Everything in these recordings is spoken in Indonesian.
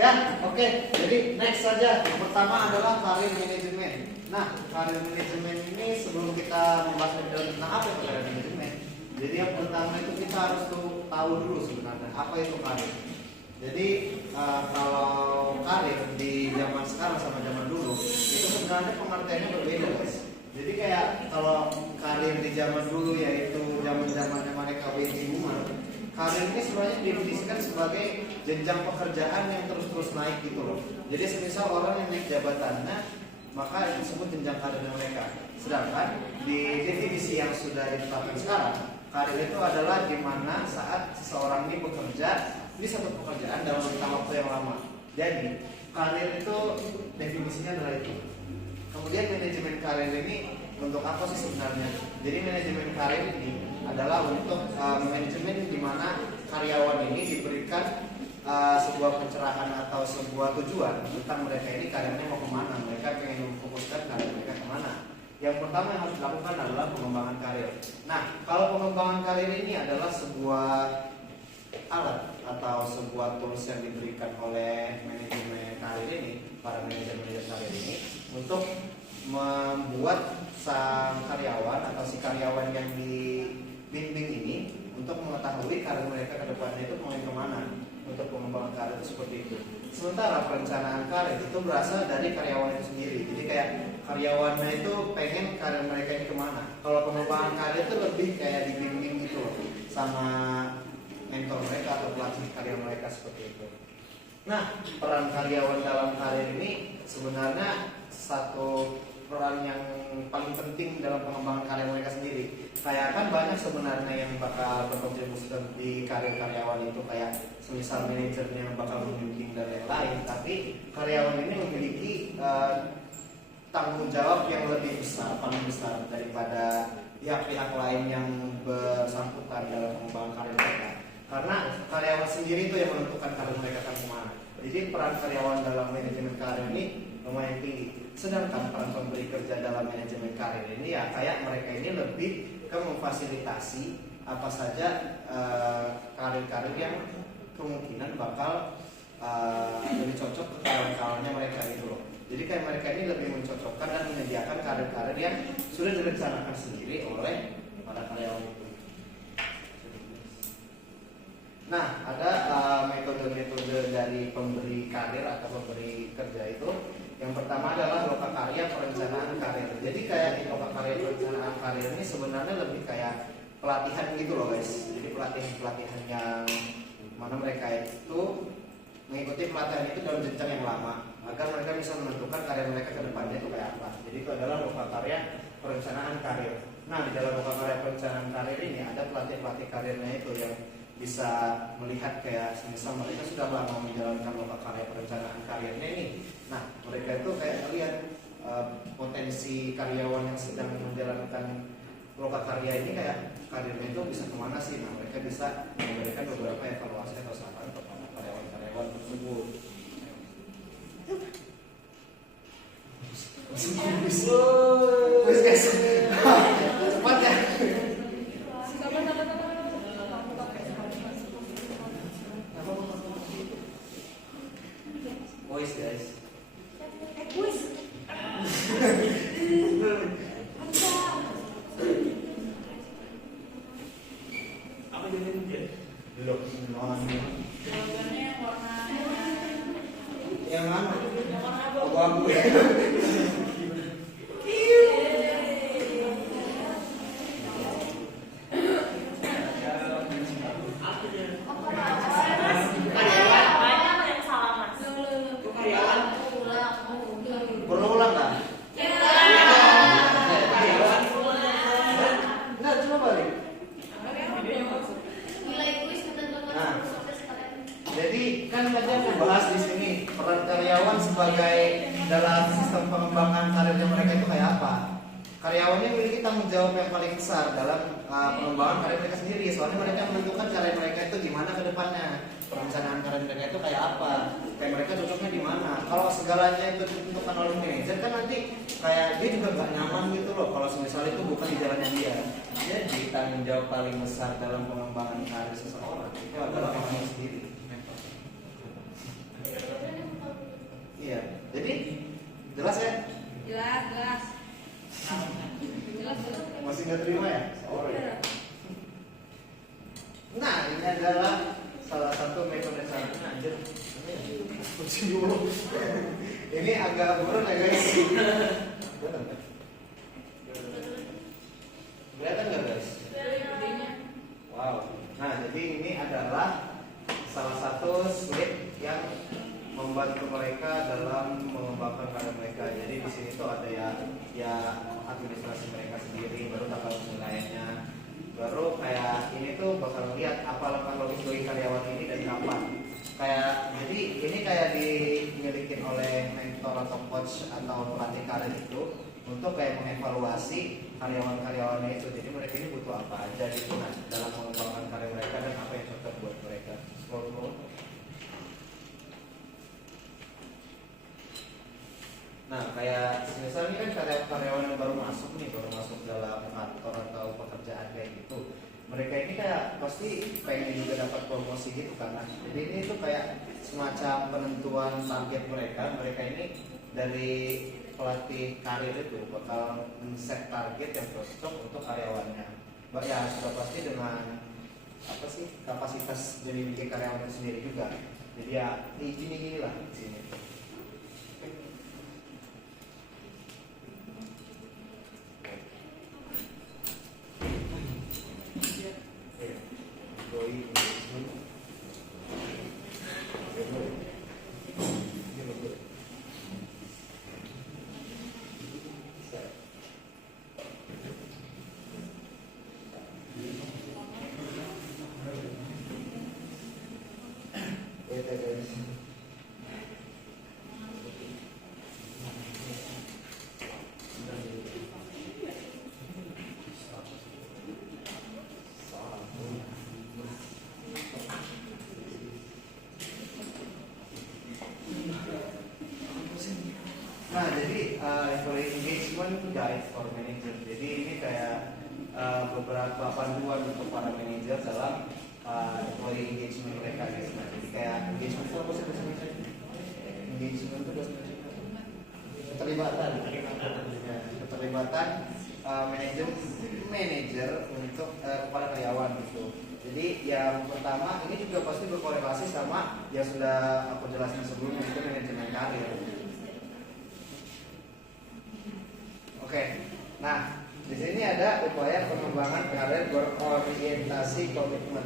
Ya, oke. Jadi next saja. Yang pertama adalah karir manajemen. Nah, karir manajemen ini sebelum kita membahas lebih dalam tentang apa itu karir manajemen. Jadi yang pertama itu kita harus tahu dulu sebenarnya apa itu karir. Jadi kalau karir di zaman sekarang sama zaman dulu itu sebenarnya pengertiannya berbeda, guys. Jadi kayak kalau karir di zaman dulu yaitu zaman-zamannya mereka baby boomer, karir ini sebenarnya didefinisikan sebagai jenjang pekerjaan yang terus-terus naik gitu loh. Jadi semisal orang yang naik jabatannya, maka itu disebut jenjang karir mereka. Sedangkan di definisi yang sudah ditetapkan sekarang, karir itu adalah di mana saat seseorang ini bekerja di satu pekerjaan dalam rentang waktu yang lama. Jadi karir itu definisinya adalah itu. Kemudian manajemen karir ini untuk apa sih sebenarnya? Jadi manajemen karir ini adalah untuk manajemen di mana karyawan ini diberikan sebuah pencerahan atau sebuah tujuan tentang mereka ini karirnya mau kemana, mereka pengen memfokuskan karir mereka kemana. Yang pertama yang harus dilakukan adalah pengembangan karir. Nah, kalau pengembangan karir ini adalah sebuah alat atau sebuah tools yang diberikan oleh manajemen karir ini, para manajer karir ini, untuk membuat sang karyawan atau si karyawan yang dibimbing ini untuk mengetahui karir mereka ke depannya itu mau kemana. Untuk pengembangan karir itu seperti itu. Sementara perencanaan karir itu berasal dari karyawan itu sendiri. Jadi kayak karyawannya itu pengen karir mereka ini kemana. Kalau pengembangan karir itu lebih kayak dibimbing gitu loh, sama mentor mereka atau pelatih karir mereka seperti itu. Nah, peran karyawan dalam karir ini sebenarnya satu peran yang paling penting dalam pengembangan karir mereka sendiri. Kayak kan banyak sebenarnya yang bakal berkontribusi di karir karyawan itu, kayak semisal manajernya yang bakal membimbing dan lain-lain. Tapi karyawan ini memiliki tanggung jawab yang lebih besar, paling besar daripada pihak-pihak lain yang bersangkutan dalam pengembangan karir mereka. Karena karyawan sendiri itu yang menentukan karir mereka akan kemana. Jadi peran karyawan dalam manajemen karir ini lumayan tinggi. Sedangkan peran pemberi kerja dalam manajemen karir ini ya kayak mereka ini lebih ke memfasilitasi apa saja karir-karir yang kemungkinan bakal lebih cocok ke kawan-kawannya mereka gitu loh. Jadi kayak mereka ini lebih mencocokkan dan menyediakan karir-karir yang sudah direncanakan sendiri oleh para karyawan itu. Nah, ada metode-metode dari pemberi karir atau pemberi kerja itu. Yang pertama adalah lokakarya perencanaan karir. Jadi kayak di lokakarya perencanaan karir ini sebenarnya lebih kayak pelatihan gitu loh guys. Jadi pelatihan yang mana mereka itu mengikuti pelatihan itu dalam jenjang yang lama agar mereka bisa menentukan karir mereka ke depannya itu kayak apa. Jadi itu adalah lokakarya perencanaan karir. Nah, di dalam lokakarya perencanaan karir ini ada pelatih-pelatih karirnya itu yang bisa melihat kayak misal mereka sudah lama menjalankan lokakarya perencanaan karirnya ini. Nah, mereka itu kayak melihat potensi karyawan yang sedang menjalankan lokakarya ini kayak karirnya itu bisa kemana sih. Nah, mereka bisa memberikan beberapa evaluasi atau saran kepada karyawan-karyawan tersebut. Guys, cepat ya. Voice guys. Voice. Apa jadi dia? Belum. Jawabannya yang warna Yang mana? yang warna Abu-abu. Perlu ulang kan? Enggak, coba balik. Nah, jadi kan tadi aku bahas di sini peran karyawan sebagai dalam sistem pengembangan karirnya mereka itu kayak apa? Karyawannya memiliki tanggung jawab yang paling besar dalam pengembangan karir mereka sendiri. Soalnya mereka menentukan karir mereka itu gimana ke depannya. Perencanaan karir mereka itu kayak apa? Kayak mereka cocoknya di mana? Kalau segalanya itu ditentukan oleh manajer kan nanti kayak dia juga gak nyaman gitu loh. Kalau misalnya itu bukan di jalannya dia. Jadi tanggung jawab paling besar dalam pengembangan karir seseorang itu adalah orangnya sendiri. Ini agak buruk ya guys. Kelihatan nggak guys? Wow. Nah, jadi ini adalah salah satu slide yang membantu mereka dalam mengembangkan karya mereka. Jadi di sini tuh ada ya administrasi mereka sendiri, baru tanggal penilaiannya, baru kayak ini tuh bakal lihat apa langkah logis bagi karyawan ini dan kapan. Jadi ini kayak dimiliki oleh mentor atau coach atau pelatih karir itu untuk kayak mengevaluasi karyawan-karyawannya itu. Jadi mereka ini butuh apa aja gitu kan dalam mengembangkan karya mereka dan apa yang cocok buat mereka. Nah, kayak misalnya kan karyawan yang baru masuk dalam kantor atau pekerjaan kayak gitu. Mereka ini kayak pasti pengen juga dapat promosi gitu kan. Jadi ini tuh kayak semacam penentuan target mereka. Mereka ini dari pelatih karir itu bakal men-set target yang cocok untuk karyawannya. Ya sudah pasti dengan apa sih kapasitas jadi bikin karyawannya sendiri juga. Jadi ya gini lah di sini. Nah, jadi employee engagement guide for manager. Jadi ini kayak beberapa panduan untuk para manajer dalam employee engagement mereka guys. Nah, jadi kayak engagement itu apa sih bahasa Indonesia? Engagement itu keterlibatan. Ya, keterlibatan manajer untuk kepada karyawan gitu. Jadi yang pertama ini juga pasti berkorelasi sama yang sudah aku jelaskan sebelumnya, itu manajemen karir. Oke, nah di sini ada upaya pengembangan karir berorientasi komitmen.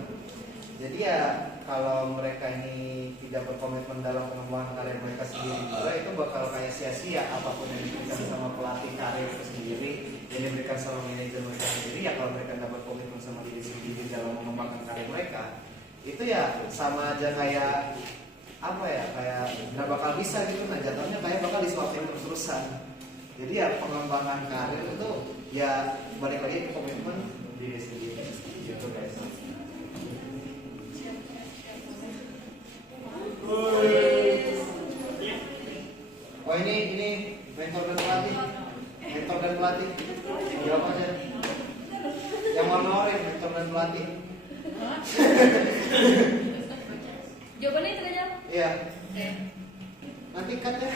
Jadi ya kalau mereka ini tidak berkomitmen dalam pengembangan karir mereka sendiri juga, itu bakal kayak sia-sia apapun yang diberikan sama pelatih karir itu sendiri, yang diberikan sama manajer mereka sendiri. Ya kalau mereka tidak berkomitmen sama diri sendiri dalam mengembangkan karir mereka, itu ya sama aja kayak apa ya, kayak nggak bakal bisa gitu. Nah jatuhnya kayak bakal disuapin terus-terusan. Jadi ya pengembangan karir itu ya balik lagi ke komitmen diri sendiri gitu guys. Oh ini mentor dan pelatih. Jawab aja. Yang warna oranye mentor dan pelatih. Jawabannya itu aja. Iya. Nanti cut ya.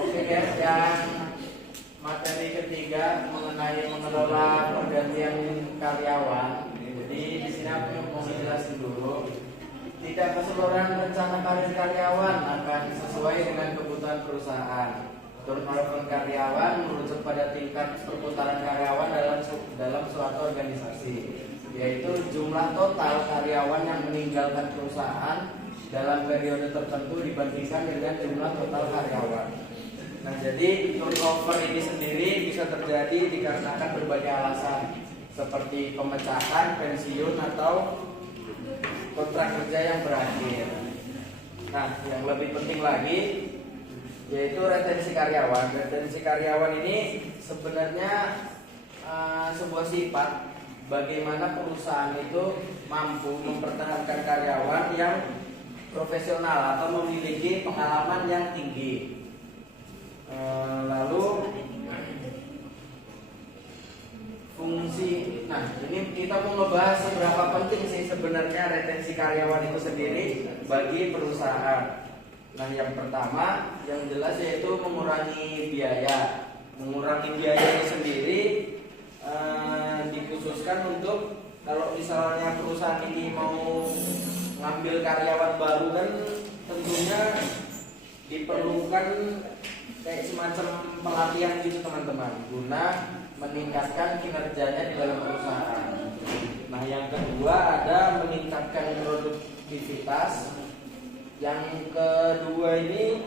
Oke guys, yang materi ketiga mengenai mengelola pergantian karyawan. Jadi di sini aku mau menjelaskan dulu. Tidak keseluruhan rencana karir karyawan akan sesuai dengan kebutuhan perusahaan. Turnover karyawan merujuk pada tingkat perputaran karyawan dalam suatu organisasi, yaitu jumlah total karyawan yang meninggalkan perusahaan dalam periode tertentu dibandingkan dengan jumlah total karyawan. Nah, jadi turnover ini sendiri bisa terjadi dikarenakan berbagai alasan, seperti pemecahan, pensiun, atau kontrak kerja yang berakhir. Nah, yang lebih penting lagi yaitu retensi karyawan. Retensi karyawan ini sebenarnya sebuah sifat bagaimana perusahaan itu mampu mempertahankan karyawan yang profesional atau memiliki pengalaman yang tinggi. Lalu ngebahas seberapa penting sih sebenarnya retensi karyawan itu sendiri bagi perusahaan. Nah, yang pertama yang jelas yaitu mengurangi biaya. Mengurangi biaya itu sendiri dikhususkan untuk kalau misalnya perusahaan ini mau ngambil karyawan baru kan tentunya diperlukan kayak semacam pelatihan gitu teman-teman, guna meningkatkan kinerjanya di dalam perusahaan. Nah, yang kedua ada meningkatkan produktivitas. Yang kedua ini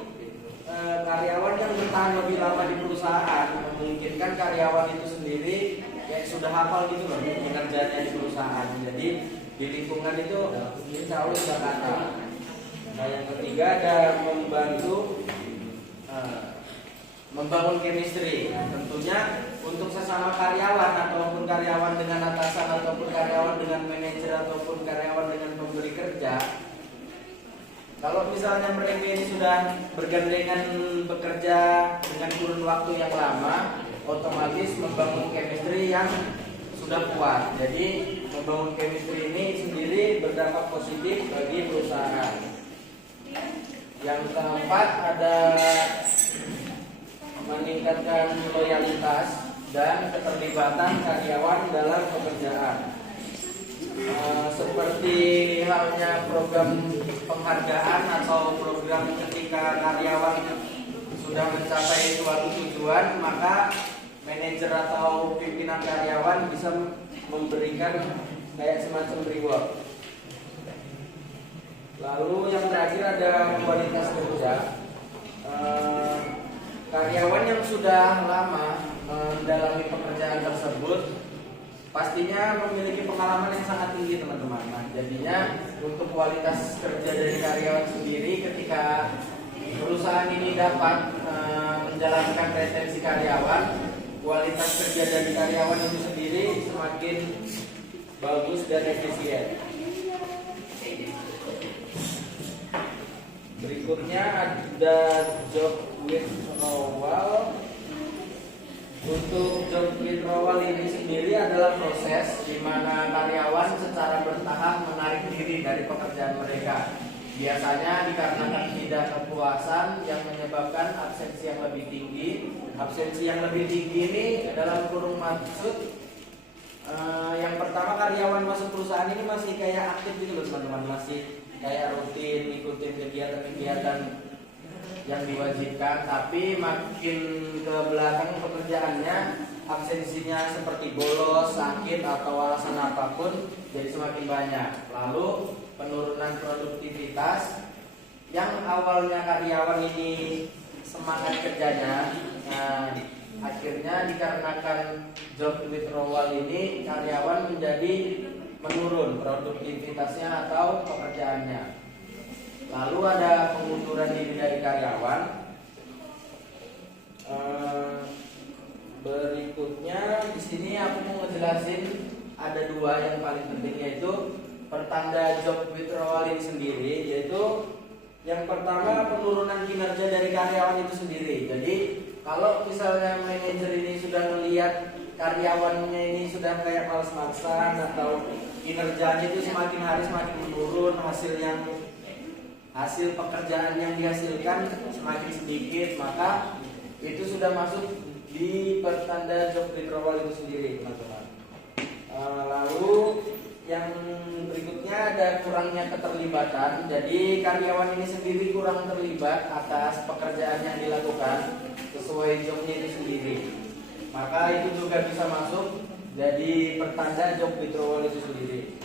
karyawan yang bertahan lebih lama di perusahaan memungkinkan karyawan itu sendiri kayak sudah hafal gitu loh kinerjanya di perusahaan. Jadi di lingkungan itu insya Allah sudah kata. Nah, yang ketiga ada membangun chemistry. Tentunya untuk sesama karyawan ataupun karyawan dengan atasan ataupun karyawan dengan manajer ataupun karyawan dengan pemberi kerja. Kalau misalnya mereka ini sudah bergandengan bekerja dengan kurun waktu yang lama, otomatis membangun chemistry yang sudah kuat. Jadi membangun chemistry ini sendiri berdampak positif bagi perusahaan. Yang keempat ada meningkatkan loyalitas dan keterlibatan karyawan dalam pekerjaan. Seperti halnya program penghargaan atau program ketika karyawan sudah mencapai suatu tujuan, maka manajer atau pimpinan karyawan bisa memberikan kayak semacam reward. Lalu yang terakhir ada kualitas kerja. Karyawan yang sudah lama mendalami pekerjaan tersebut pastinya memiliki pengalaman yang sangat tinggi teman-teman. Nah, jadinya untuk kualitas kerja dari karyawan sendiri ketika perusahaan ini dapat menjalankan retensi karyawan, kualitas kerja dari karyawan itu sendiri semakin bagus dan efisien. Berikutnya ada job withdrawal. Untuk job withdrawal ini sendiri adalah proses di mana karyawan secara bertahap menarik diri dari pekerjaan mereka. Biasanya dikarenakan tidak kepuasan yang menyebabkan absensi yang lebih tinggi. Absensi yang lebih tinggi ini dalam kurung maksud yang pertama karyawan masuk perusahaan ini masih kayak aktif gitu loh teman-teman, masih kayak rutin ikutin kegiatan-kegiatan yang diwajibkan, tapi makin ke belakang pekerjaannya absensinya seperti bolos, sakit atau alasan apapun jadi semakin banyak. Lalu penurunan produktivitas yang awalnya karyawan ini semangat kerjanya, nah, akhirnya dikarenakan job withdrawal ini karyawan menjadi menurun produktivitasnya atau pekerjaannya. Lalu ada pengunduran diri dari karyawan. Berikutnya di sini aku mau ngejelasin ada dua yang paling penting, yaitu pertanda job withdrawal ini sendiri, yaitu yang pertama penurunan kinerja dari karyawan itu sendiri. Jadi kalau misalnya manajer ini sudah melihat karyawannya ini sudah kayak malas-malasan atau kinerjanya itu semakin hari semakin menurun, hasil pekerjaan yang dihasilkan semakin sedikit, maka itu sudah masuk di pertanda job withdrawal itu sendiri teman-teman. Lalu yang berikutnya ada kurangnya keterlibatan. Jadi karyawan ini sendiri kurang terlibat atas pekerjaan yang dilakukan sesuai jobnya itu sendiri, maka itu juga bisa masuk jadi pertanda job withdrawal itu sendiri.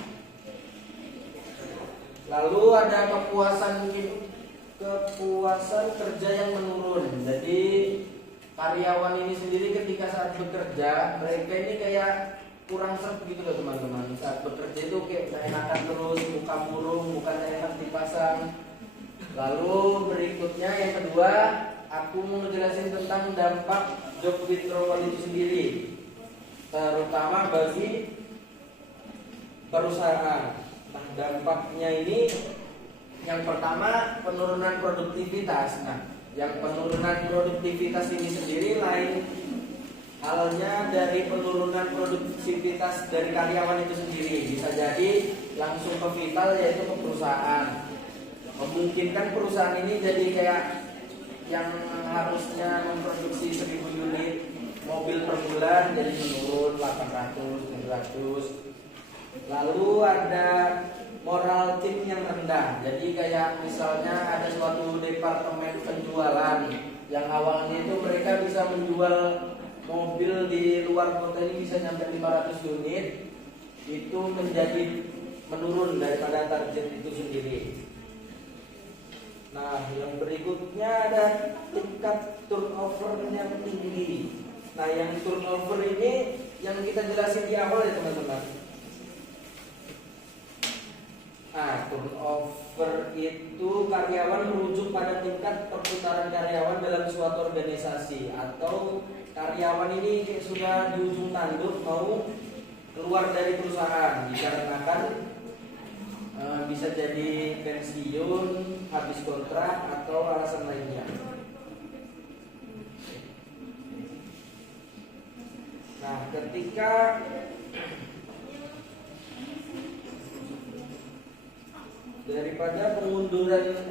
Lalu ada kepuasan kerja yang menurun. Jadi karyawan ini sendiri ketika saat bekerja, mereka ini kayak kurang seret gitu loh teman-teman. Saat bekerja itu kayak gak enakan terus, muka murung, bukan enak dipasang. Lalu berikutnya yang kedua, aku mau ngejelasin tentang dampak job withdrawal itu sendiri, terutama bagi perusahaan. Nah, dampaknya ini yang pertama penurunan produktivitas. Nah, yang penurunan produktivitas ini sendiri lain Awalnya dari penurunan produktivitas dari karyawan itu sendiri, bisa jadi langsung ke vital yaitu ke perusahaan. Memungkinkan perusahaan ini jadi kayak yang harusnya memproduksi 1000 unit mobil per bulan jadi menurun 800, 700. Lalu ada moral tim yang rendah. Jadi kayak misalnya ada suatu departemen penjualan yang awalnya itu mereka bisa menjual mobil di luar kota ini bisa sampai 500 unit, itu menjadi menurun daripada target itu sendiri. Nah, yang berikutnya ada tingkat turnover-nya tinggi. Nah, yang turnover ini yang kita jelasin di awal ya teman-teman. Nah, turnover itu karyawan merujuk pada tingkat perputaran karyawan dalam suatu organisasi, atau karyawan ini sudah di ujung tanduk mau keluar dari perusahaan dikarenakan bisa jadi pensiun, habis kontrak, atau alasan lainnya. Nah, ketika daripada pengunduran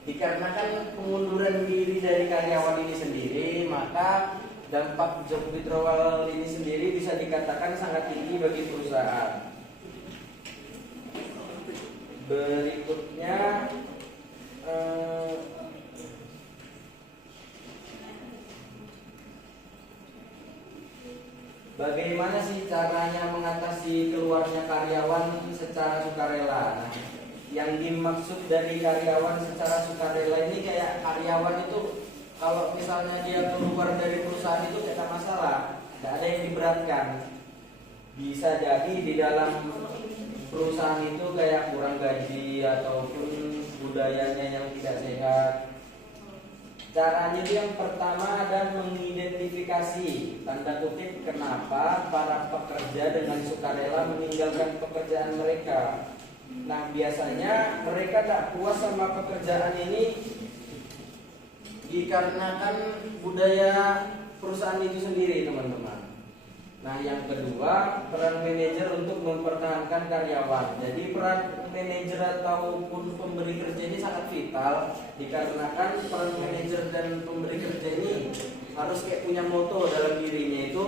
dikarenakan pengunduran diri dari karyawan ini sendiri, maka dampak job withdrawal ini sendiri bisa dikatakan sangat tinggi bagi perusahaan. Berikutnya bagaimana sih caranya mengatasi keluarnya karyawan secara sukarela? Nah, yang dimaksud dari karyawan secara sukarela ini kayak karyawan itu kalau misalnya dia keluar dari perusahaan itu tidak masalah, tidak ada yang diberatkan. Bisa jadi di dalam perusahaan itu kayak kurang gaji ataupun budayanya yang tidak sehat. Caranya itu yang pertama ada mengidentifikasi tanda kutip kenapa para pekerja dengan sukarela meninggalkan pekerjaan mereka. Nah, biasanya mereka tak puas sama pekerjaan ini dikarenakan budaya perusahaan itu sendiri, teman-teman. Nah, yang kedua, peran manajer untuk mempertahankan karyawan. Jadi peran manajer ataupun pemberi kerja ini sangat vital, dikarenakan peran manajer dan pemberi kerja ini harus kayak punya moto dalam dirinya itu.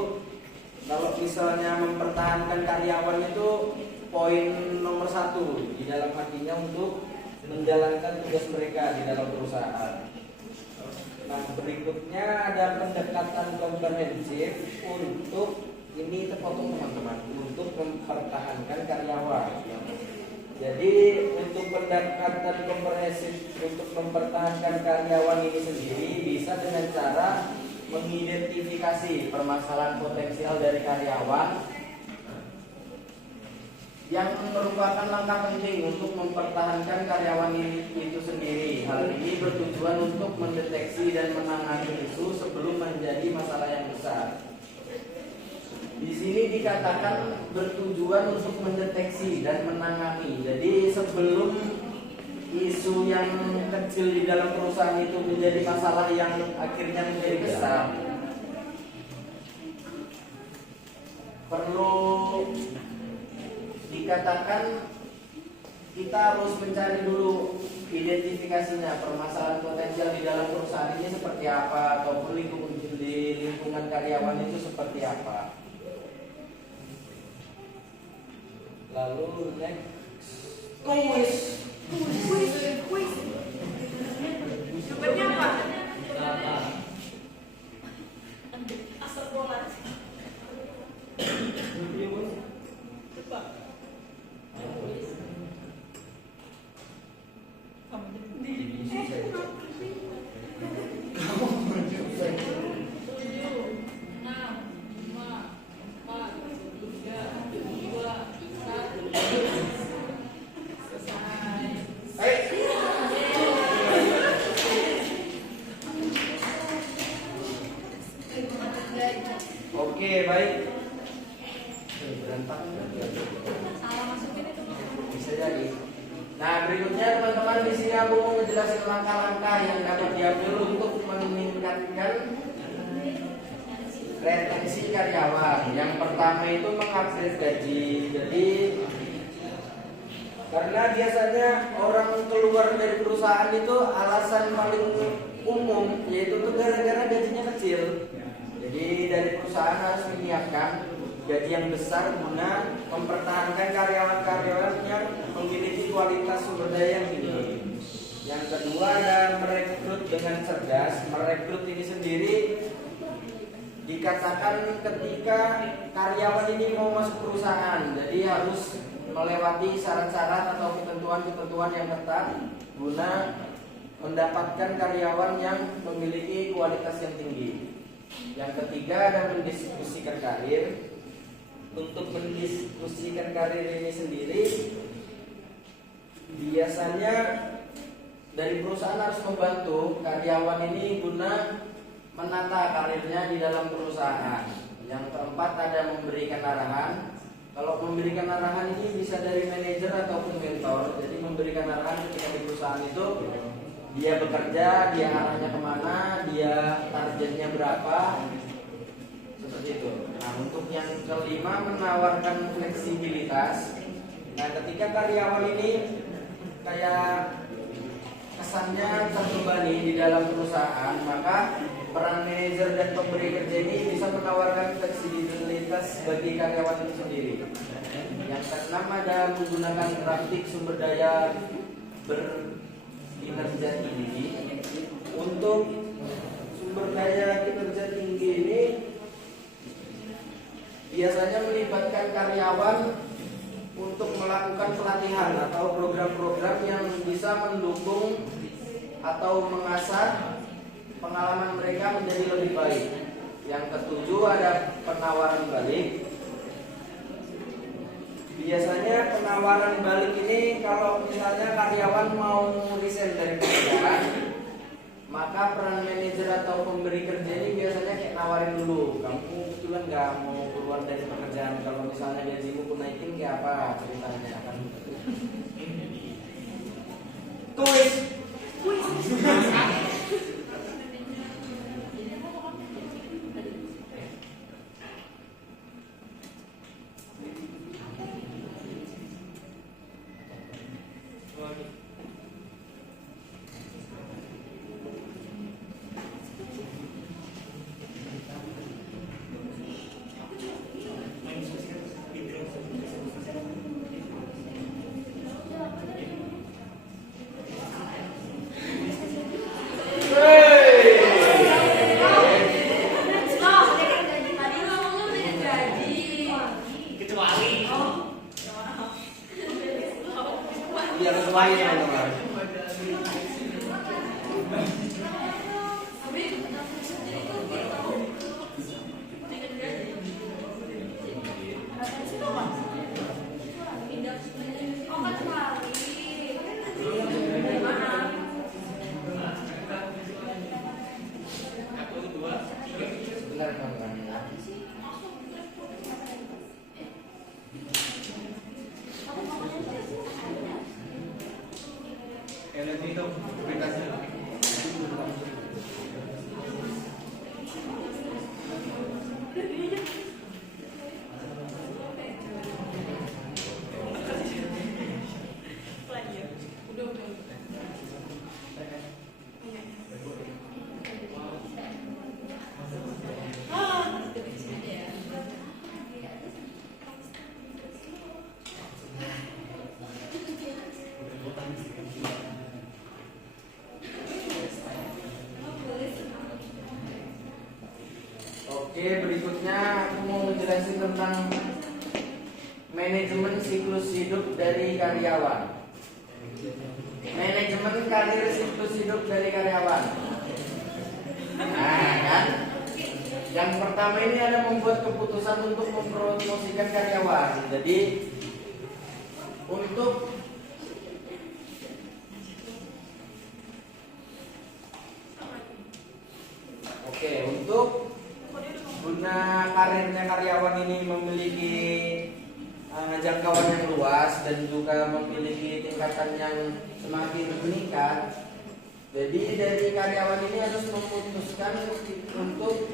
Kalau misalnya mempertahankan karyawan itu poin nomor 1 di dalam hatinya untuk menjalankan tugas mereka di dalam perusahaan. Nah, berikutnya ada pendekatan komprehensif untuk ini terpotong teman-teman, untuk mempertahankan karyawan. Jadi untuk pendekatan komprehensif untuk mempertahankan karyawan ini sendiri bisa dengan cara mengidentifikasi permasalahan potensial dari karyawan yang merupakan langkah penting untuk mempertahankan karyawan itu sendiri. Hal ini bertujuan untuk mendeteksi dan menangani isu sebelum menjadi masalah yang besar. Di sini dikatakan bertujuan untuk mendeteksi dan menangani. Jadi sebelum isu yang kecil di dalam perusahaan itu menjadi masalah yang akhirnya menjadi besar, perlu dikatakan kita harus mencari dulu identifikasinya, permasalahan potensial di dalam perusahaan ini seperti apa, ataupun di lingkungan karyawan itu seperti apa. Lalu next, Kuis. Jawabannya apa? Asal bola. Oke, baik. Salah masukin itu. Bisa jadi. Nah, berikutnya teman-teman di sini aku mau menjelaskan langkah-langkah yang dapat diambil untuk meningkatkan retensi karyawan. Yang pertama itu mengupgrade gaji. Jadi karena biasanya orang keluar dari perusahaan itu alasan paling umum yaitu itu gara-gara gajinya kecil. Jadi dari perusahaan harus menyiapkan gaji yang besar guna mempertahankan karyawan-karyawan yang memiliki kualitas sumber daya yang tinggi. Yang kedua ada merekrut dengan cerdas. Merekrut ini sendiri dikatakan ketika karyawan ini mau masuk perusahaan, jadi harus melewati syarat-syarat atau ketentuan-ketentuan yang ketat guna mendapatkan karyawan yang memiliki kualitas yang tinggi. Yang ketiga ada mendiskusikan karir. Untuk mendiskusikan karir ini sendiri biasanya dari perusahaan harus membantu karyawan ini guna menata karirnya di dalam perusahaan. Yang keempat ada memberikan arahan. Kalau memberikan arahan ini bisa dari manajer ataupun mentor. Jadi memberikan arahan ketika di perusahaan itu dia bekerja, dia arahnya kemana, dia targetnya berapa, seperti itu. Nah, untuk yang kelima menawarkan fleksibilitas. Nah, ketika karyawan ini kayak kesannya terbebani di dalam perusahaan, maka peran manajer dan pemberi kerja ini bisa menawarkan fleksibilitas bagi karyawan itu sendiri. Yang keenam ada menggunakan praktik sumber daya berkinerja tinggi. Untuk sumber daya kinerja tinggi ini biasanya melibatkan karyawan untuk melakukan pelatihan atau program-program yang bisa mendukung atau mengasah pengalaman mereka menjadi lebih baik. Yang ketujuh ada penawaran balik. Biasanya penawaran balik ini kalau misalnya karyawan mau resign dari pekerjaan, maka peran manajer atau pemberi kerja ini biasanya kayak nawarin dulu, kamu kebetulan nggak mau keluar dari pekerjaan, kalau misalnya gajimu pun naikin kayak apa ceritanya kan? Kuis. Biar sesuai ya teman. Sebentar teman-teman. Itu aplikasinya. Oke, berikutnya aku mau menjelaskan tentang manajemen siklus hidup dari karyawan. Manajemen karir siklus hidup dari karyawan. Nah, kan? Yang pertama ini ada membuat keputusan untuk mempromosikan karyawan. Jadi untuk guna karirnya karyawan ini memiliki jangkauan yang luas dan juga memiliki tingkatan yang semakin meningkat. Jadi dari karyawan ini harus memutuskan untuk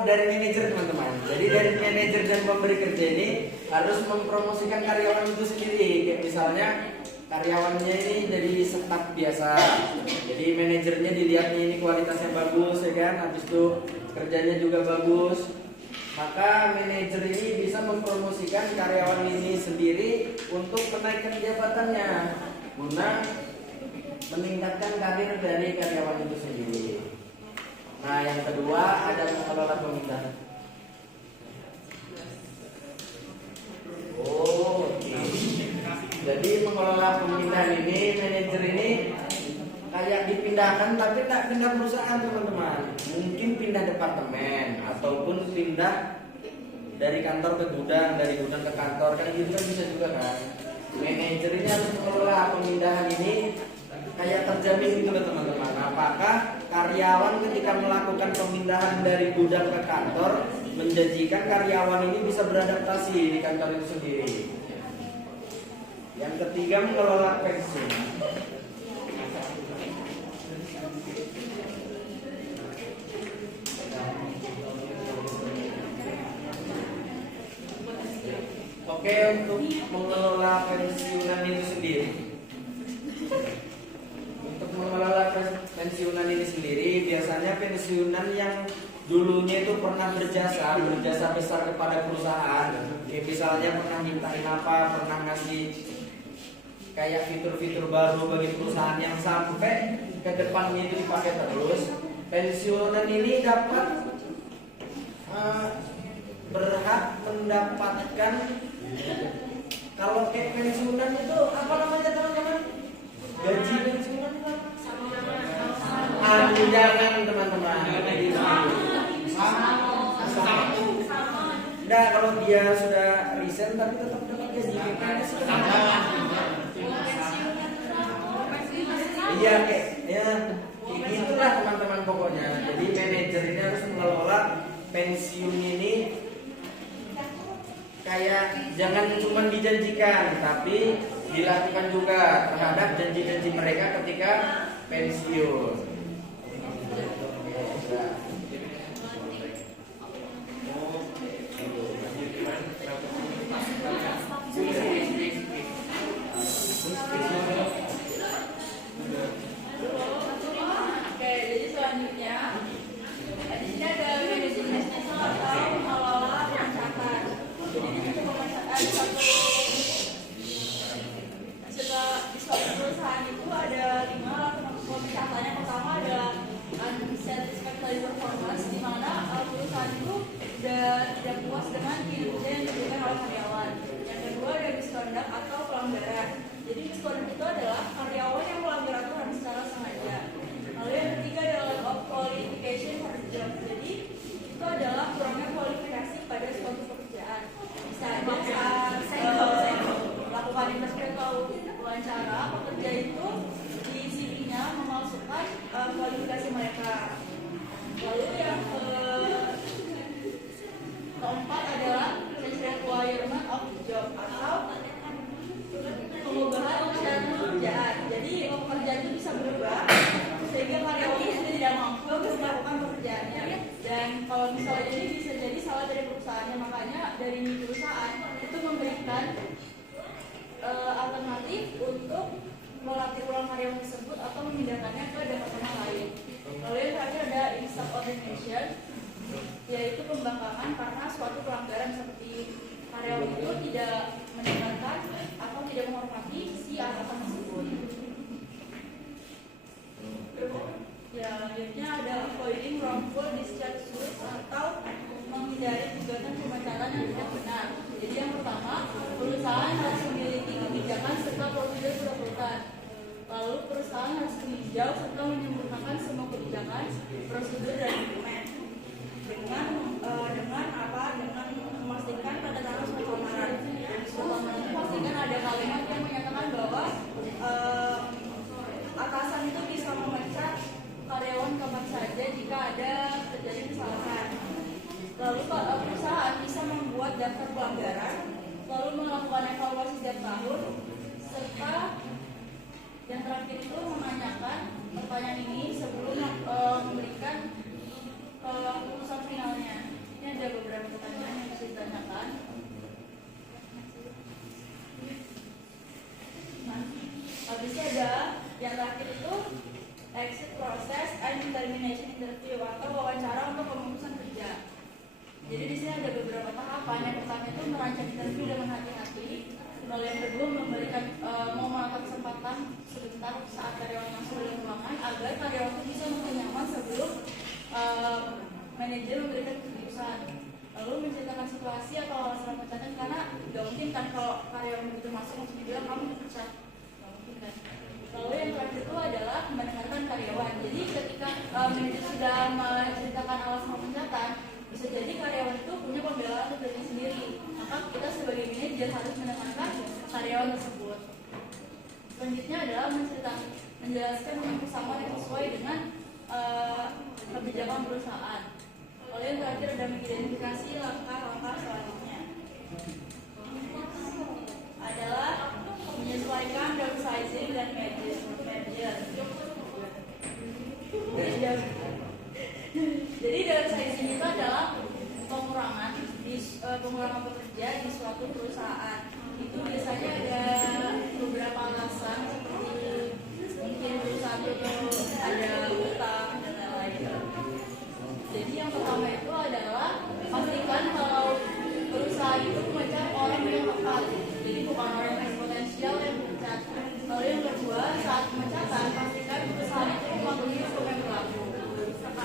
dari manajer teman-teman. Jadi dari manajer dan pemberi kerja ini harus mempromosikan karyawan itu sendiri. Kayak misalnya karyawannya ini jadi staf biasa. Jadi manajernya dilihatnya ini kualitasnya bagus ya kan. Habis itu kerjanya juga bagus. Maka manajer ini bisa mempromosikan karyawan ini sendiri untuk menaikkan jabatannya guna meningkatkan karir dari karyawan itu sendiri. Nah, yang kedua ada mengelola pemindahan. Oke. Jadi mengelola pemindahan ini, manajer ini kayak dipindahkan tapi tidak pindah perusahaan teman-teman. Mungkin pindah departemen ataupun pindah dari kantor ke gudang, dari gudang ke kantor, kan gitu kan bisa juga kan. Manajer ini harus mengelola pemindahan ini kayak terjamin gitu loh teman-teman. Apakah karyawan ketika melakukan pemindahan dari gudang ke kantor menjanjikan karyawan ini bisa beradaptasi di kantor itu sendiri. Yang ketiga mengelola pensiun. Oke, untuk mengelola pensiunan itu sendiri. Untuk mengelola pensiunan ini sendiri, biasanya pensiunan yang dulunya itu pernah berjasa besar kepada perusahaan. Kayak misalnya pernah mintain apa, pernah ngasih kayak fitur-fitur baru bagi perusahaan yang sampai ke depannya itu dipakai terus. Pensiunan ini dapat berhak mendapatkan, kalau kayak pensiunan itu apa namanya teman-teman? Gaji pensiunan itu apa? Jangan teman-teman. Nah, kalau dia sudah resign tapi tetap dapat gaji. Iya kayak gitulah teman-teman pokoknya. Jadi manajer ini harus mengelola pensiun ini kayak jangan cuma dijanjikan, tapi dilakukan juga terhadap janji-janji mereka ketika pensiun. Oke, jadi selanjutnya di sini ada manajemen atau mengelola pemencatan. Jadi di situ pemencatan di suatu perusahaan itu ada 5 pemecatan. Yang pertama adalah unsatisfactory performance, di mana perusahaan itu sudah tidak puas dengan kinerja yang diberikan oleh karyawan. Yang kedua ada misconduct atau pelanggaran. Jadi misconduct itu adalah karyawan yang melanggar aturan secara sengaja. Lalu yang ketiga adalah lack of qualification for the job. Jadi itu adalah kurangnya kualifikasi pada suatu pekerjaan. Bisa saat melakukan interview atau wawancara, pekerja itu di CV-nya memasukkan kualifikasi mereka. Lalu yang keempat adalah change requirement of job atau pengubahan syarat pekerjaan. Jadi pekerjaan itu bisa berubah sehingga karyawan itu tidak mampu melakukan pekerjaannya. Dan kalau misalnya ini bisa jadi salah dari perusahaannya, makanya dari perusahaan itu memberikan alternatif untuk melatih ulang karyawan tersebut atau memindahkannya ke departemen lain. Lalu yang terakhir ada insubordination, yaitu pembangkangan karena suatu pelanggaran seperti karyawan itu tidak mendengarkan atau tidak menghormati si atasan tersebut. Ya, selanjutnya ada avoiding wrongful discharge suit atau menghindari gugatan pemecatan yang tidak benar. Jadi yang pertama, perusahaan harus memiliki kebijakan serta prosedur perekrutan. Lalu perusahaan harus meninjau serta menyempurnakan semua kebijakan, prosedur dan dokumen. Dengan memastikan tanda tangan surat lamaran. Surat lamaran itu pastikan ada kalimat yang menyatakan bahwa atasan itu bisa memecat karyawan kapan saja jika ada terjadi kesalahan. Lalu perusahaan bisa membuat daftar pelanggaran, lalu melakukan evaluasi setiap tahun, serta yang terakhir itu menanyakan pertanyaan ini sebelum memberikan tahapan yang pertama itu merancang interview dengan hati-hati. Lalu yang kedua mau melakukan kesempatan sebentar saat karyawan masuk dalam ruangan agar karyawan itu bisa merasa nyaman sebelum manajer memberikan keputusan. Lalu menceritakan situasi atau alasan pemecatan, karena nggak mungkin kan kalau karyawan begitu masuk langsung dibilang kamu dipecat, nggak mungkin kan. Lalu yang terakhir itu adalah mendengarkan karyawan. Jadi ketika manajer sudah menceritakan alasan pemecatan, bisa jadi karyawan itu punya pembelaan untuk dirinya sendiri. Maka kita sebagai manajer harus mendengarkan karyawan tersebut. Selanjutnya adalah menjelaskan persamaan yang sesuai dengan kebijakan perusahaan. Lalu yang terakhir ada mengidentifikasi langkah-langkah selanjutnya. Adalah menyesuaikan downsizing dan merger. Jadi downsizing itu adalah pengurangan pekerja di suatu perusahaan. Itu biasanya ada beberapa alasan seperti mungkin perusahaan itu ada utang dan lain-lain. Jadi yang pertama itu adalah pastikan kalau perusahaan itu memecat orang yang tepat. Jadi bukan orang yang potensial yang dipecat. Lalu yang kedua, saat pemecatan pastikan perusahaan itu mematuhi hukum yang berlaku.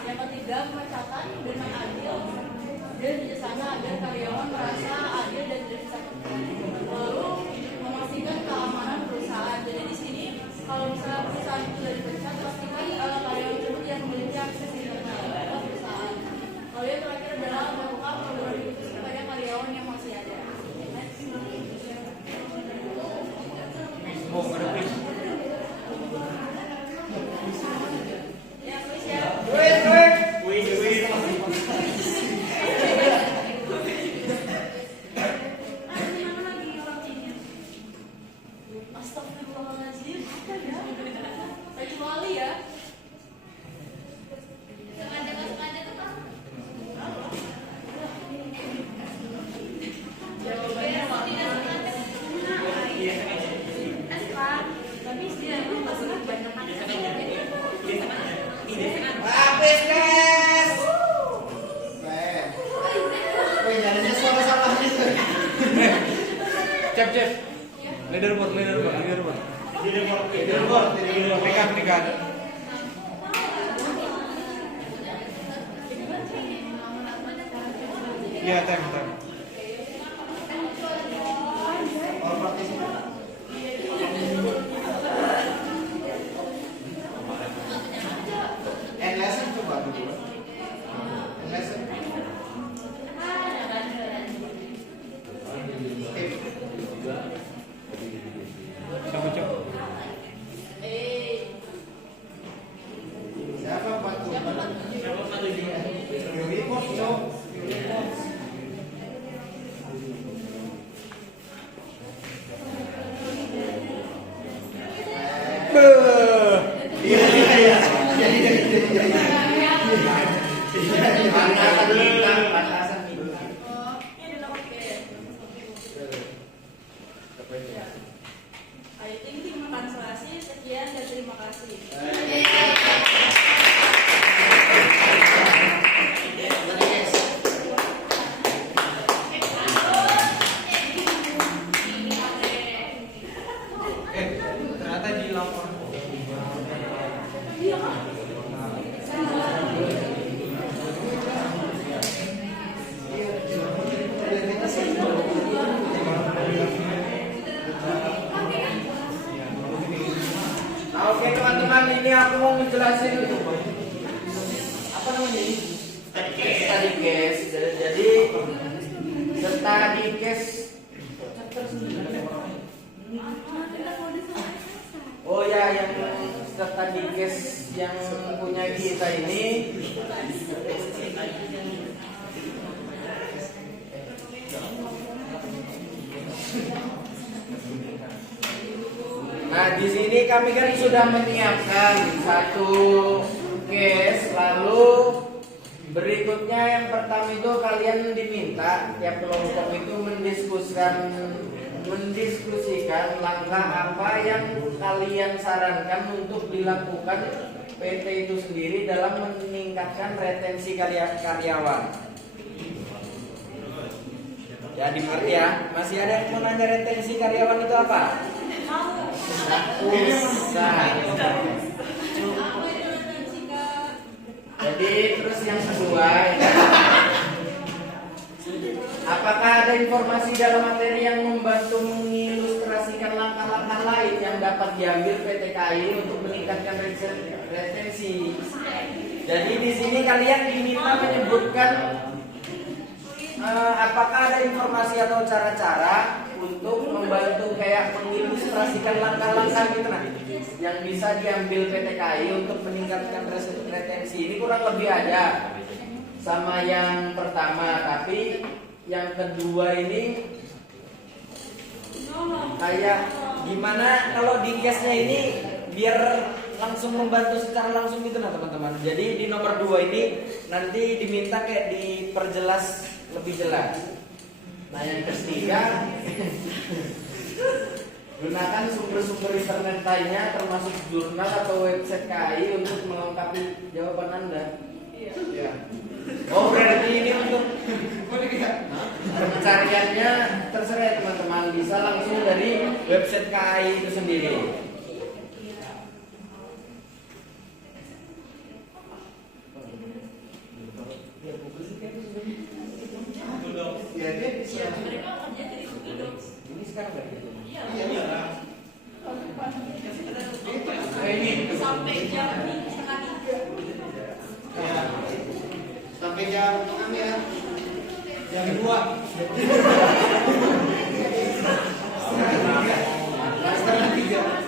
Yang ketiga, pemecatan dengan adil dan bijaksana agar karyawan merasa adil dan tidak disakiti. Lalu memastikan keamanan perusahaan. Jadi di sini kalau misalnya perusahaan itu sudah dipecat, pastikan karyawan tersebut yang memiliki akses internal ke perusahaan. Lalu yang terakhir adalah melakukan program khusus kepada karyawan yang masih ada. Ya, please ya. Astagfirullahaladzim, apa ya? Kecuali ya. Sengaja tuh kan? Jawabannya tapi setidaknya lu pasti banyak Habis guys. Wih, jalannya suara salah gitu. Cep. Leaderboard. Pegang. Iya, time. Kalau praktisi and lesson coba dulu. And lesson. Siapa, Cok? Siapa Patu? Yuri Bos, Cok. Yuri Bos. I think terima translasi, sekian dan terima kasih. Ternyata dilapor. Nah, oke teman-teman, ini aku mau menjelasin apa namanya ini? Study case. Jadi study case. Oh ya, yang study case yang punya kita ini. Nah, di sini kami kan sudah menyiapkan satu case, lalu berikutnya yang pertama itu kalian diminta tiap kelompok itu mendiskusikan langkah apa yang kalian sarankan untuk dilakukan PT itu sendiri dalam meningkatkan retensi karyawan. Ya dimengerti ya. Masih ada yang mau nanya retensi karyawan itu apa? Mau. Usah. Apa itu retensi Kak? Jadi terus yang kedua ya. Apakah ada informasi dalam materi yang membantu mengilustrasikan langkah-langkah lain yang dapat diambil PT KAI untuk meningkatkan retensi? Jadi di sini kalian diminta menyebutkan apakah ada informasi atau cara-cara untuk membantu kayak mengilustrasikan langkah-langkah gitu nah yang bisa diambil PT KAI untuk meningkatkan retensi. Ini kurang lebih ada sama yang pertama, tapi yang kedua ini kayak gimana kalau di case-nya ini biar langsung membantu secara langsung gitu nah teman-teman. Jadi di nomor 2 ini nanti diminta kayak diperjelas lebih jelas. Nah yang ketiga gunakan sumber-sumber internet lainnya termasuk jurnal atau website KAI untuk melengkapi jawaban Anda. Ya. Oh berarti ini untuk pencariannya terserah ya, teman-teman, bisa langsung dari website KAI itu sendiri. Ya dia bisa. Mereka kerja dari Google Docs. Ini sekarang nggak gitu. Iya. Ini Sampai jam 2:30. Ya. Sampai jam kami ya. Jam 2. Setengah 3.